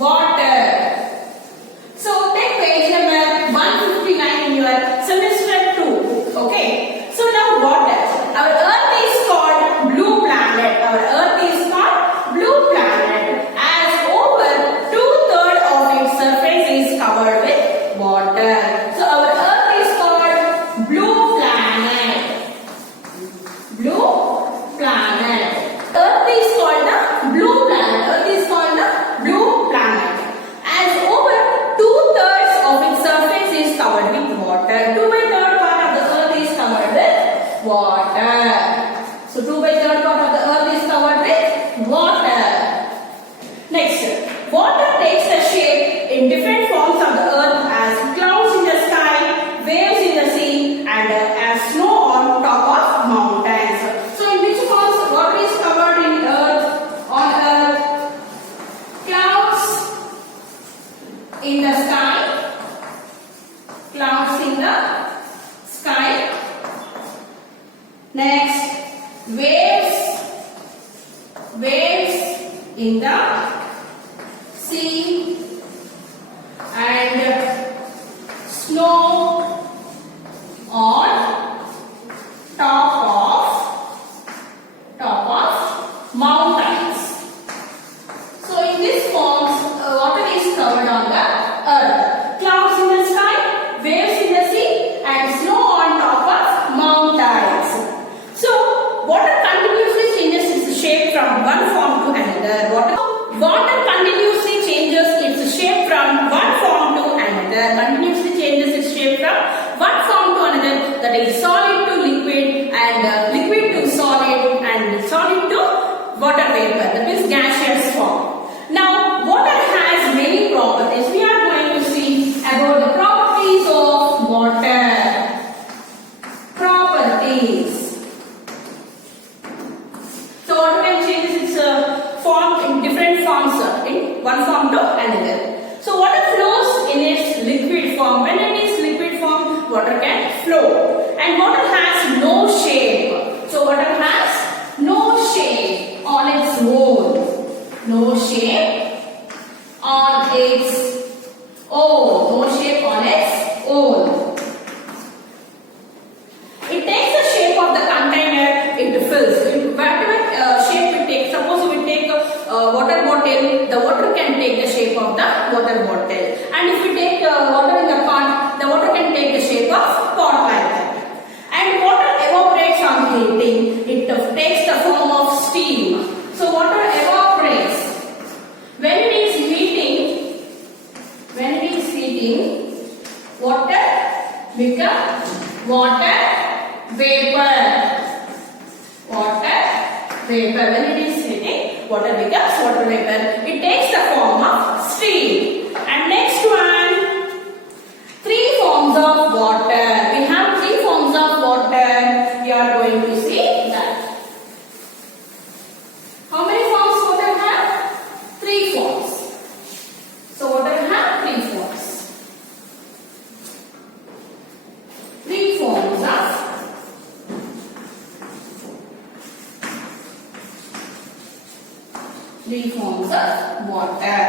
water. So take page number 159 in your semester 2. Okay. So now water. Our earth is called blue planet. Our earth is called blue planet as over 2/3 of its surface is covered with water. So our earth is called blue planet. Blue planet. Earth is called the blue planet. Earth is called the blue planet as over 2/3 of its surface is covered with water. 2/3 part of the earth is covered with water. So 2/3 part of the earth is covered with water. Next, water takes the shape in different forms of the earth as clouds in the sky, waves in the sea, and as snow on top of mountains. So in which forms water is covered in earth? On earth, clouds in the sky, clouds in the sky. Next, waves in the sea, and snow on top of mountains. So in this forms water is covered on the earth. Clouds in the sky, waves in the sea, and snow on top of mountains. So water continuously changes its shape from one form to another. Water continuously changes its shape from one form to another. Continuously changes its shape from one form to another. That is solid to liquid, and liquid to solid, and solid to water vapor. That is gaseous form. Now water has many properties. We are going to see about the properties of water. Properties. So water can change its form in different forms, in one form to another. So water flows in its liquid form. When it is liquid form, water can flow. And water has no shape. So water has no shape on its own. No shape on its own. No shape on its own. It takes the shape of the container it fills. Whatever shape it takes, suppose we take a water bottle, the water can take the shape of the water bottle. And if we take water in the pot, the water can take the shape of pot like that. And water evaporates on heating. It takes the form of steam. So water evaporates. When it is heating, water becomes water vapor. Water vapor. When it is heating, water becomes water vapor. It takes the form of steam. And next one, 3 forms of water. We have 3 forms of water. We are going to see that. How many forms water have? 3 forms. So water have 3 forms. 3 forms of water.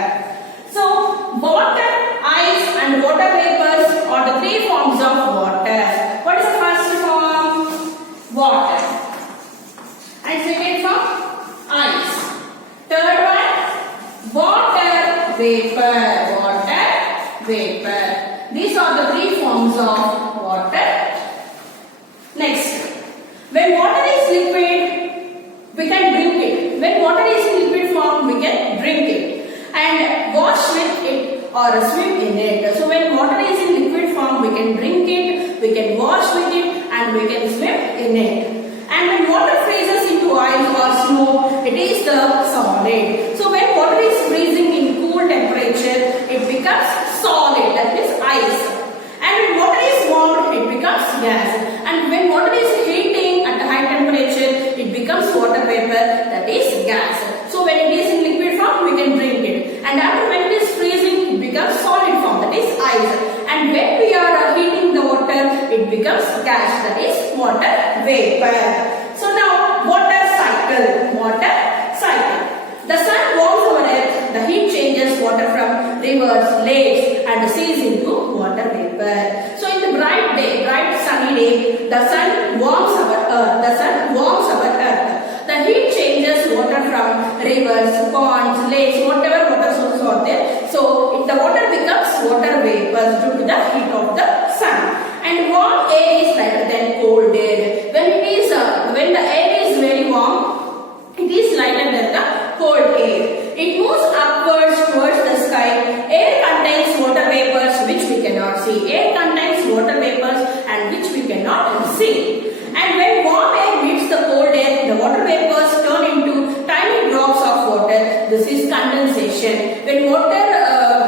So water, ice, and water vapors are the 3 forms of water. What is the first form? Water. And second form? Ice. Third one? Water vapor. Water vapor. These are the 3 forms of water. Next, when water is liquid, we can drink it. When water is in liquid form, we can drink it and wash with it or swim in it. So when water is in liquid form, we can drink it, we can wash with it, and we can swim in it. And when water freezes into ice or snow, it is the solid. So when water is freezing in cool temperature, it becomes solid, that is ice. And when water is warm, it becomes gas. And when water is heating at a high temperature, it becomes water vapor, that is gas. So when it is in liquid form, we can drink it. And after when it is freezing, it becomes solid form, that is ice. And when we are heating the water, it becomes gas, that is water vapor. So now water cycle. Water cycle. The sun warms our earth, the heat changes water from rivers, lakes and seas into water vapor. So in the bright day, bright sunny day, the sun warms our earth. The heat changes water from rivers, ponds, lakes, whatever water sources are there. So the water becomes water vapors due to the heat of the sun. And warm air is lighter than cold air. When the air is very warm, it is lighter than the cold air. It moves upwards towards the sky. Air contains water vapors which we cannot see. Air contains water vapors and which we cannot see. And when warm air meets the cold air, the water vapors turn into tiny drops of water. This is condensation. When water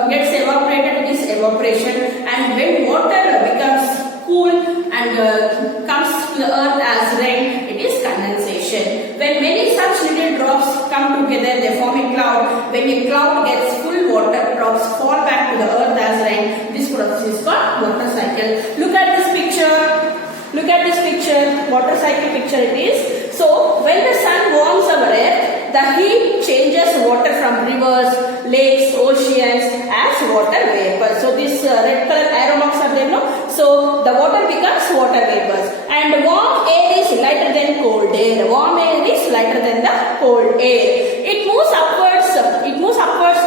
gets evaporated, it is evaporation. And when water becomes cool and comes to the earth as rain, it is condensation. When many such little drops come together, they form a cloud. When a cloud gets full, water drops fall back to the earth as rain. This process is called water cycle. Look at this picture. Look at this picture, water cycle picture it is. So, when the sun warms our earth, the heat changes water from rivers, lakes, oceans as water vapor. So, this red color arrow marks are there, no? So, the water becomes water vapors. And warm air is lighter than cold air. Warm air is lighter than the cold air. It moves upwards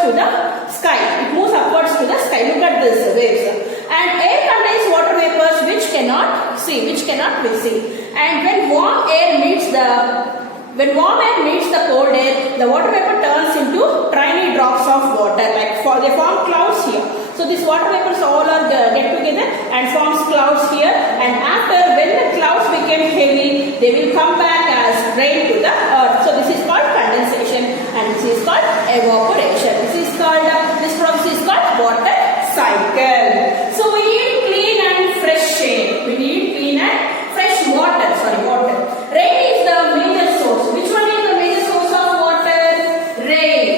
to the sky. It moves upwards to the sky. Look at this waves. And air contains water vapors which cannot be seen. And when warm air meets the cold air, the water vapor turns into tiny drops of water. They form clouds here. So these water vapors all are get together and forms clouds here. And after, when the clouds became heavy, they will come back as rain to the earth. So this is called condensation and this is called evaporation. This process is called water cycle. So we need clean and fresh air. We need clean and fresh water. Rain is the major source. Which one is the major source of water? Rain.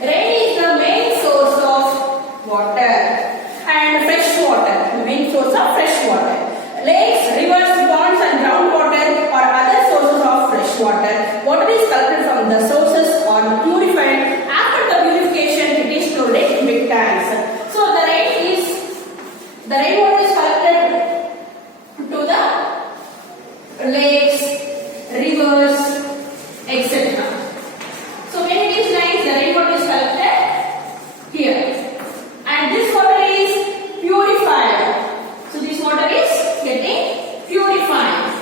Rain is the main source of water. And fresh water, the main source of fresh water. Lakes, rivers, ponds and groundwater are other sources of fresh water. Water is collected from the sources or purified. After the purification, it is stored in big tanks. So the rainwater is collected to the lakes, rivers, etc. So when it is nice, the rainwater is collected here. And this water is purified. So this water is getting purified.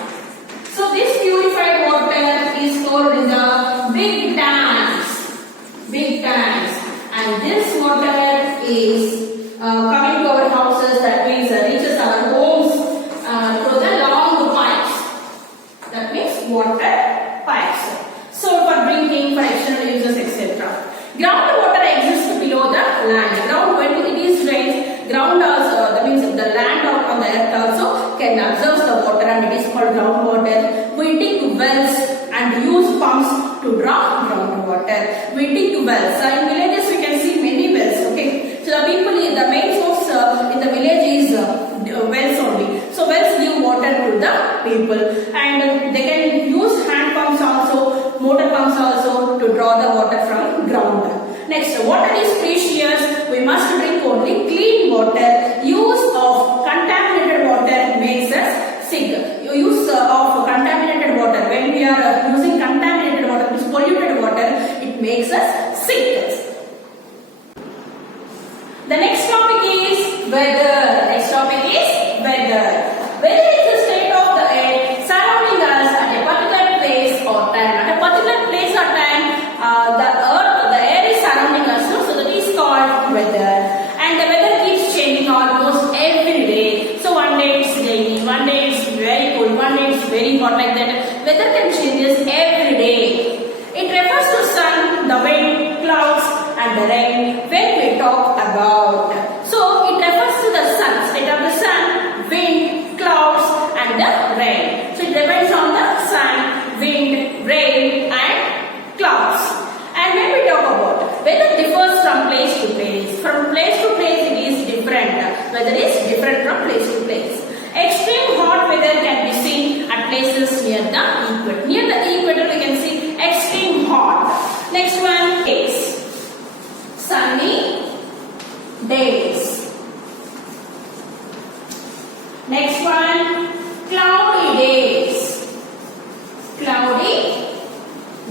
So this purified water is stored in the big tanks. And this water is coming to our houses, that means reaches our homes through the long pipes. That means water pipes. So for drinking, for external uses, etc. Groundwater exists below the land. When it is rains, ground also, that means the land on the earth also can absorb the water and it is called groundwater. We dig wells and use pumps to draw groundwater. We dig wells. So in villages we can see many wells. Okay. So the main source in the village is wells only. So wells give water to the people and they can use hand pumps also, motor pumps also to draw the water from ground. Next, water is precious. We must drink only clean water. Use of contaminated water makes us sick. Use of contaminated water, when we are using contaminated water, which is polluted water, it makes us sick. The next topic is weather. Weather is the state of the air surrounding us at a particular place or time. At a particular place or time, the air is surrounding us, so that is called weather. And the weather keeps changing almost every day. So one day it's rainy, one day it's very cold, one day it's very hot, like that. Weather can changes every day. It refers to sun, the wind, clouds and the rain when we talk about. So it refers to the sun, state of the sun, wind, clouds and the rain. So it depends on the sun, wind, rain and clouds. And when we talk about, weather differs from place to place. From place to place it is different. Weather is different from place to place. Extreme hot weather can be seen at places near the equator. Near the equator we can see extreme hot. Next one is sunny Next one, cloudy days. Cloudy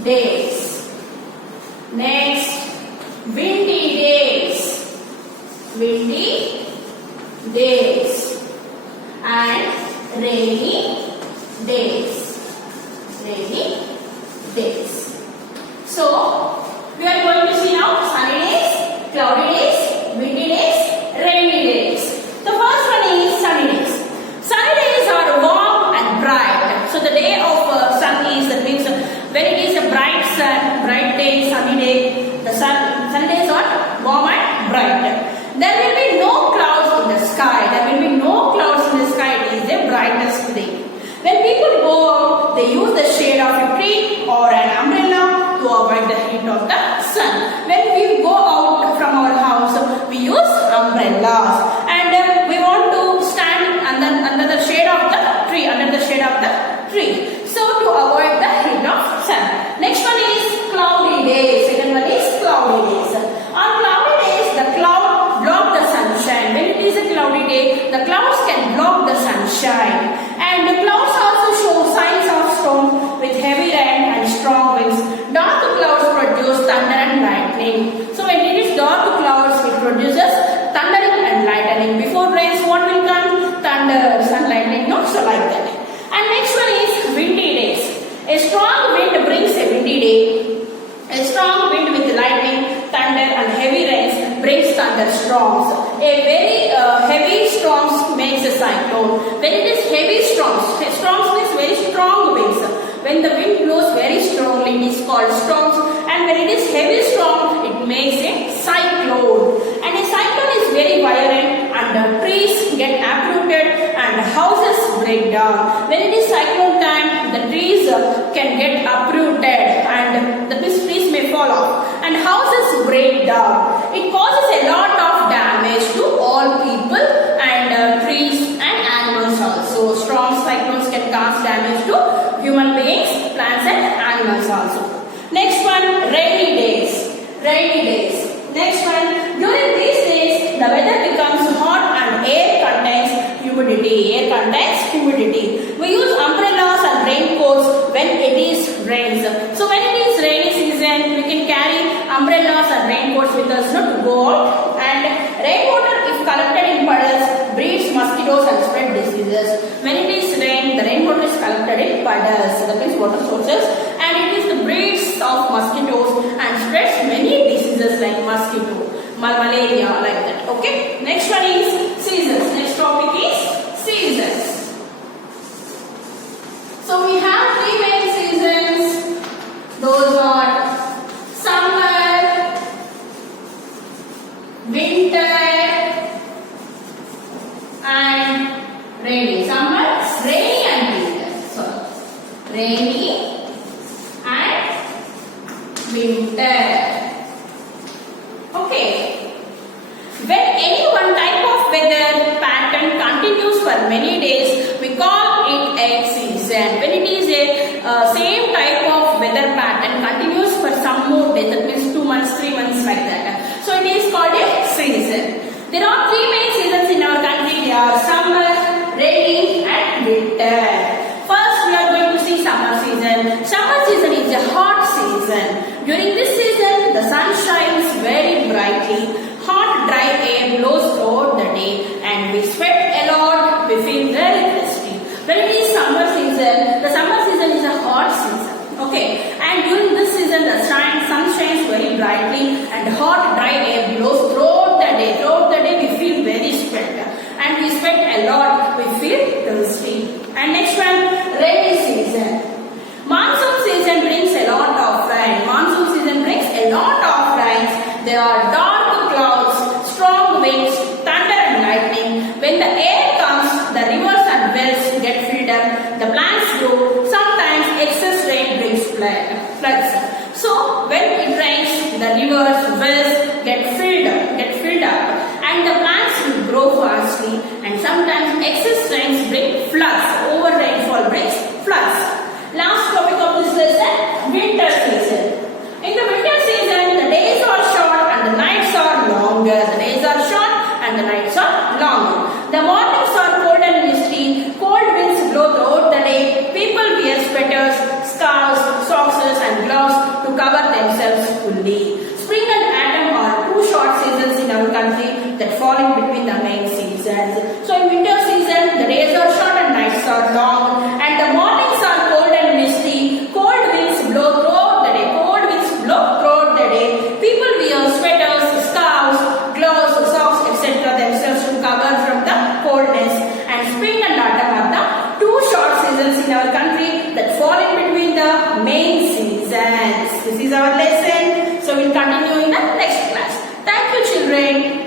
days. Next, windy days. Windy days. And rainy days. Rainy days. So, we are going to see now sunny days, cloudy days, windy days, rainy days. The first one is sunny days. Sunny days are warm and bright. So the day of sun is, that means when it is a bright sun, bright day, sunny day, the sunny days are warm and bright. There will be no clouds in the sky. There will be no clouds in the sky. It is the brightest day. When people go out, they use the shade of a tree or an umbrella to avoid the heat of the sun. When we go out from our house, we use umbrellas, and we want to stand under the shade of the tree, so to avoid the heat of sun. Next one is cloudy days. Second one is cloudy days. On cloudy days, the cloud block the sunshine. When it is a cloudy day, the clouds can block the sunshine, and the clouds also show signs of storm with heavy rain and strong winds. Dark clouds produce thunder and lightning. So when it is dark clouds, it produces thundering and lightning. Before rains, what will come? Thunder and lightning. No, so like that. And next one is windy days. A strong wind brings a windy day. A strong wind with lightning, thunder and heavy rains brings thunderstorms. A very heavy storms makes a cyclone. When it is heavy storms means very strong winds. When the wind blows very strongly, it is called storms. And when it is heavy storm, it makes a cyclone. And a cyclone is very violent, and trees get uprooted and houses break down. When it is cyclone time, the trees can get uprooted and the trees may fall off and houses break down. It causes a lot of damage to all people and trees and animals also. Strong cyclones can cause damage to human beings, plants and animals also. Next one, rainy days. Rainy days. Next one, during these days, the weather becomes hot and air contains humidity. Air contains humidity. We use umbrellas and raincoats when it is rains. So when it is rainy season, we can carry umbrellas and raincoats with us to go out. And rainwater, if collected in puddles, breeds mosquitoes and spread diseases. When it is rain, the rainwater is collected in puddles, that means water sources, and it is the breeds of mosquitoes and spreads many diseases like mosquito, malaria, like that. Okay. Next one is seasons. Next topic is seasons. So we have three main seasons. Those are summer, winter, and rainy. Summer, rainy and winter. So rainy and winter. Okay. When any one type of weather pattern continues for many days, we call it a season. When it is a same type of weather pattern continues for some more days, that means 2 months, 3 months, like that. So it is called a season. There are three main seasons in our country. They are summer, rainy and winter. First, we are going to see summer season. Summer season is a hot season. During this season, the sun shines very brightly. Hot, dry air blows throughout the day and we sweat a lot. We feel very thirsty. When it is summer season, the summer season is a hot season. Okay. And during this season, the sun shines very brightly and hot, dry air blows throughout the day. Throughout the day, we feel very sweat. And we sweat a lot. We feel thirsty. And next one, rainy season. Monsoon season brings a lot of rain. Monsoon season brings a lot of rains. There are dark clouds, strong winds, thunder and lightning. When the air comes, the rivers and wells get filled up. The plants grow. Sometimes excess rain brings floods. So when it rains, the rivers, wells get filled up, and the plants will grow fastly. And sometimes excess rains bring floods. Over rainfall brings floods. Last topic of this lesson, winter season. In the winter season, the days are short and the nights are longer. The days are short and the nights are longer. The mornings are cold and misty in between the main seasons. So in winter season, the days are short and nights are long, and the mornings are cold and misty. Cold winds blow throughout the day. Cold winds blow throughout the day. People wear sweaters, scarves, gloves, socks, etc. themselves to cover from the coldness. And spring and autumn are the two short seasons in our country that fall in between the main seasons. This is our lesson. So we'll continue in the next class. Thank you, children.